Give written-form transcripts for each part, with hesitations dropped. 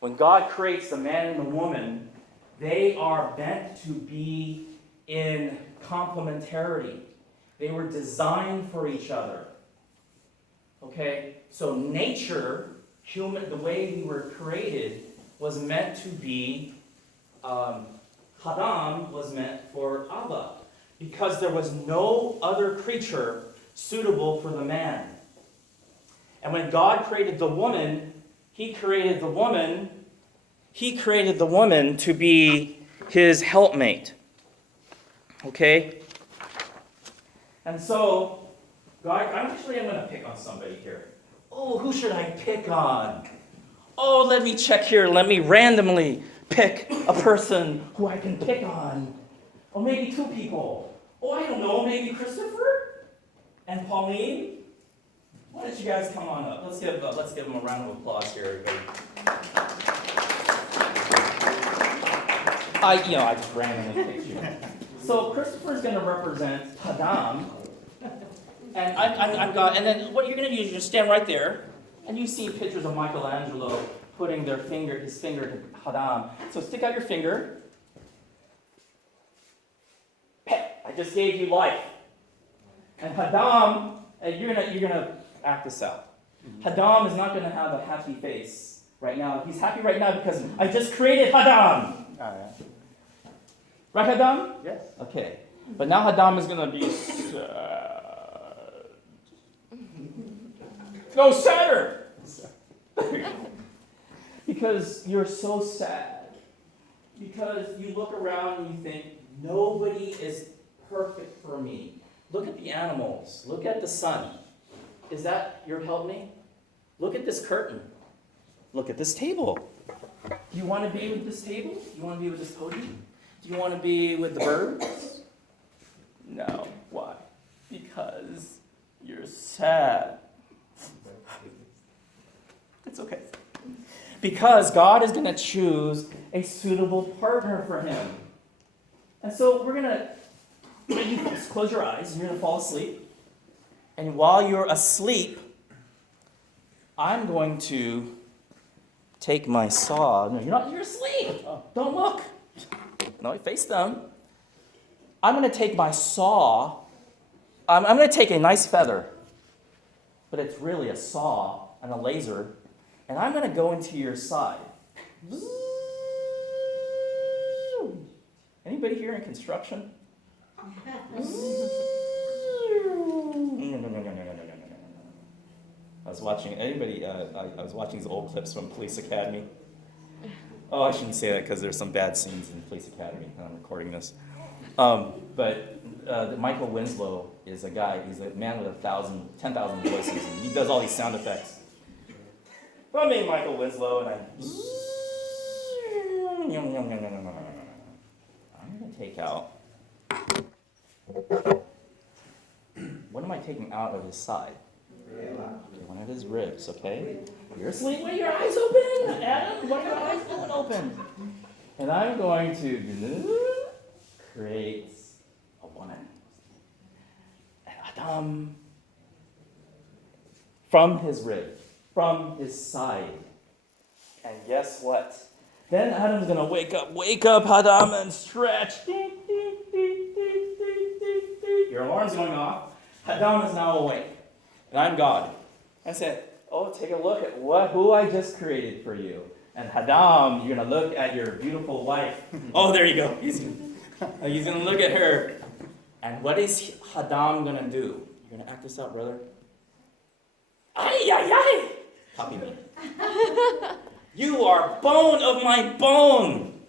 When God creates the man and the woman, they are meant to be in complementarity. They were designed for each other. Okay? So nature, the way we were created, was meant to be, Adam was meant for Abba, because there was no other creature suitable for the man. And when God created the woman, He created the woman to be His helpmate. Okay? And so, God, I'm going to pick on somebody here. Oh, who should I pick on? Oh, let me check here. Let me randomly pick a person who I can pick on. Or maybe two people. Oh, I don't know, maybe Christopher and Pauline. Why don't you guys come on up? Let's give them a round of applause here, everybody. I just randomly picked you. So Christopher's going to represent Adam, and and then what you're going to do is you stand right there, and you see pictures of Michelangelo putting his finger to Adam. So stick out your finger. Pet, I just gave you life. And Adam, you're gonna act this out. Adam is not gonna have a happy face right now. He's happy right now because I just created Adam. Right, Adam? Yes. Okay. But now Adam is gonna be sad. No, sadder. Because you're so sad. Because you look around and you think, nobody is perfect for me. Look at the animals. Look at the sun. Is that your helpmate? Look at this curtain. Look at this table. Do you want to be with this table? Do you want to be with this podium? Do you want to be with the birds? No. Why? Because you're sad. It's okay. Because God is going to choose a suitable partner for him. And so you close your eyes and you're going to fall asleep. And while you're asleep, I'm going to take my saw. No, you're asleep. Don't look. No, face them. I'm going to take my saw. I'm going to take a nice feather, but it's really a saw and a laser, and I'm going to go into your side. Anybody here in construction? I was watching these old clips from Police Academy. Oh, I shouldn't say that because there's some bad scenes in Police Academy, and I'm recording this. But Michael Winslow is a guy, he's a man with 10,000 voices, and he does all these sound effects. But I'm named Michael Winslow, and I'm going to take out. What am I taking out of his side? One of his ribs, okay? You're asleep with your eyes open, Adam. Why are your eyes open? And I'm going to create a woman. And Adam, from his rib, from his side. And guess what? Then Adam's going to wake up, Adam, and stretch. Your alarm's going off. Adam is now awake. And I'm God. I said, oh, take a look at who I just created for you. And Adam, you're going to look at your beautiful wife. Oh, there you go. He's going to look at her. And what is Adam going to do? You're going to act this out, brother? Ay, ay, ay. Copy me. You are bone of my bone.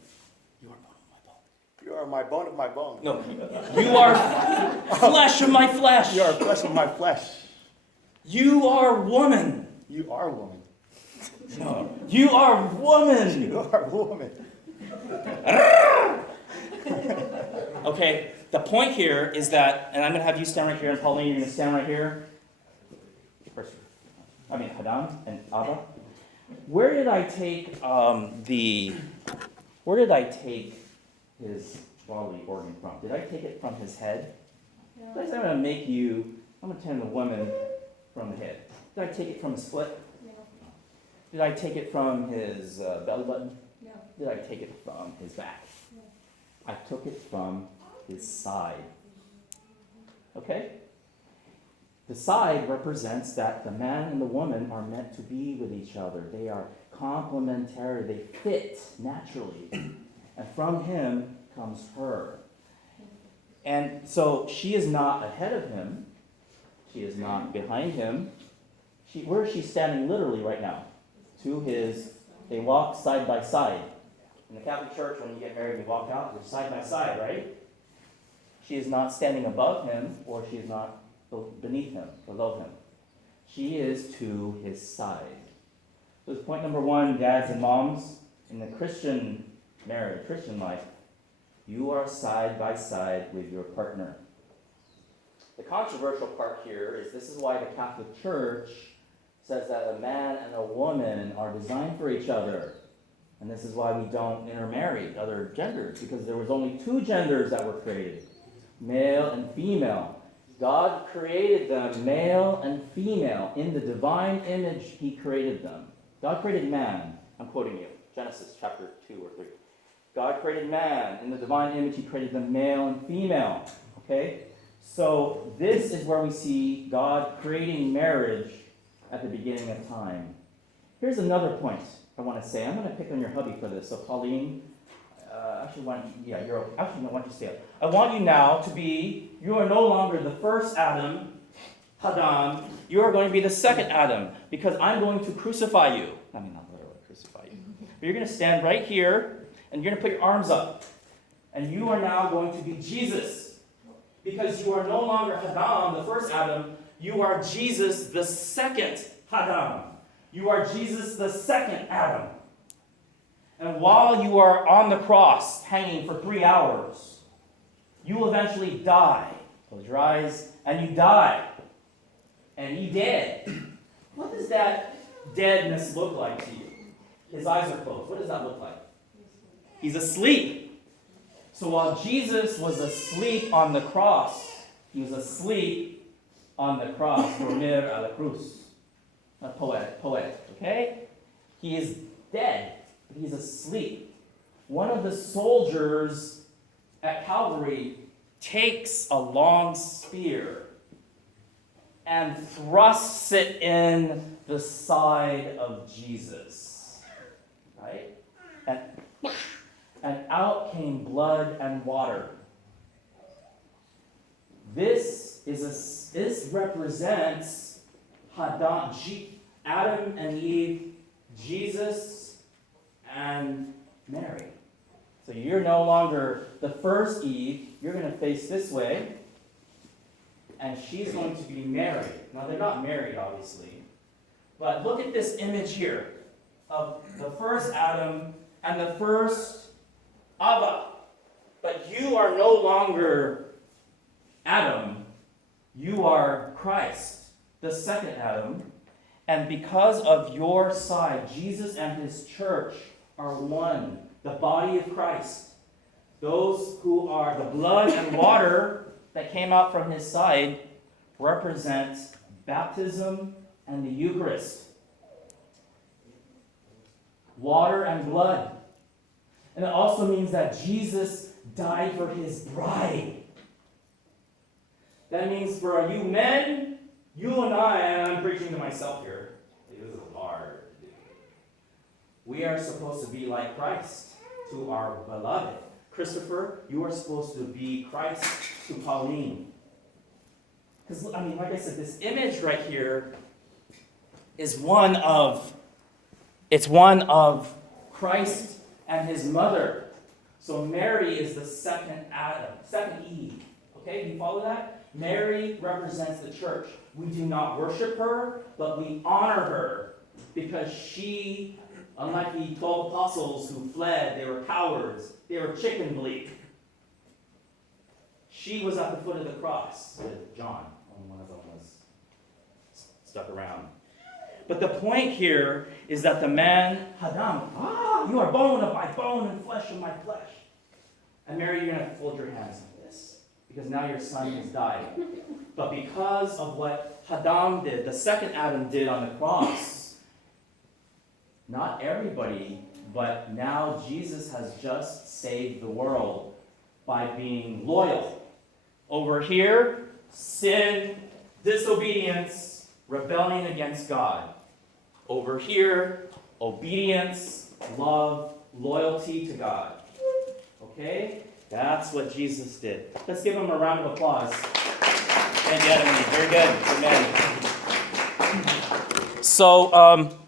You are bone of my bone. You are my bone of my bone. No. You are flesh of my flesh. You are flesh of my flesh. You are woman. You are woman. No. You are woman. You are woman. Okay, the point here is that, and I'm going to have you stand right here, and Pauline, you're going to stand right here. Adam and Abba. Where did I take his bodily organ from? Did I take it from his head? Yeah. I'm going to turn the woman from the head. Did I take it from his foot? No. Did I take it from his belly button? No. Did I take it from his back? No. I took it from his side. Okay? The side represents that the man and the woman are meant to be with each other. They are complementary. They fit naturally. And from him comes her. And so she is not ahead of him. She is not behind him. Where is she standing literally right now? They walk side by side. In the Catholic Church, when you get married, you walk out, you're side by side, right? She is not standing above him, or she is not beneath him, below him. She is to his side. So it's point number one, dads and moms, in the Christian marriage, Christian life, you are side by side with your partner. The controversial part here is this is why the Catholic Church says that a man and a woman are designed for each other. And this is why we don't intermarry other genders, because there was only two genders that were created, male and female. God created them, male and female. In the divine image, he created them. God created man. I'm quoting you. Genesis chapter 2 or 3. God created man. In the divine image, he created them, male and female. Okay? So this is where we see God creating marriage at the beginning of time. Here's another point I want to say. I'm going to pick on your hubby for this. So Pauline, you're okay. Actually, no, why don't you stay up? I want you now to be, you are no longer the first Adam, Adam. You are going to be the second Adam, because I'm going to crucify you. I mean, not literally crucify you. But you're going to stand right here, and you're going to put your arms up. And you are now going to be Jesus. Because you are no longer Adam, the first Adam. You are Jesus, the second Adam. You are Jesus, the second Adam. And while you are on the cross, hanging for 3 hours, you will eventually die. Close your eyes, and you die. And he dead. What does that deadness look like to you? His eyes are closed. What does that look like? He's asleep. So while Jesus was asleep on the cross, he was asleep on the cross. Dormir a la cruz. Not poetic, okay? He is dead. He's asleep. One of the soldiers at Calvary takes a long spear and thrusts it in the side of Jesus. Right? And out came blood and water. This represents Adam and Eve, Jesus and Mary. So you're no longer the first Eve. You're going to face this way. And she's going to be married. Now, they're not married, obviously. But look at this image here of the first Adam and the first Ava. But you are no longer Adam. You are Christ, the second Adam. And because of your side, Jesus and his church are one, the body of Christ. Those who are the blood and water that came out from his side represent baptism and the Eucharist. Water and blood. And it also means that Jesus died for his bride. That means for you men, you and I, and I'm preaching to myself here. This is hard to do. We are supposed to be like Christ to our beloved. Christopher, you are supposed to be Christ to Pauline. Because, like I said, this image right here is one of Christ and his mother. So Mary is the second Adam, second Eve. Okay, do you follow that? Mary represents the church. We do not worship her, but we honor her because she, unlike the 12 apostles who fled, they were cowards, they were chicken bleak. She was at the foot of the cross with John. Only one of them was stuck around. But the point here is that the man, Adam, you are bone of my bone and flesh of my flesh. And Mary, you're going to fold your hands like this, because now your son has died. But because of what Adam did, the second Adam did on the cross, not everybody, but now Jesus has just saved the world by being loyal. Over here, sin, disobedience, rebelling against God. Over here, obedience, love, loyalty to God. Okay? That's what Jesus did. Let's give him a round of applause. Thank you, Emily. Very good. Amen. So,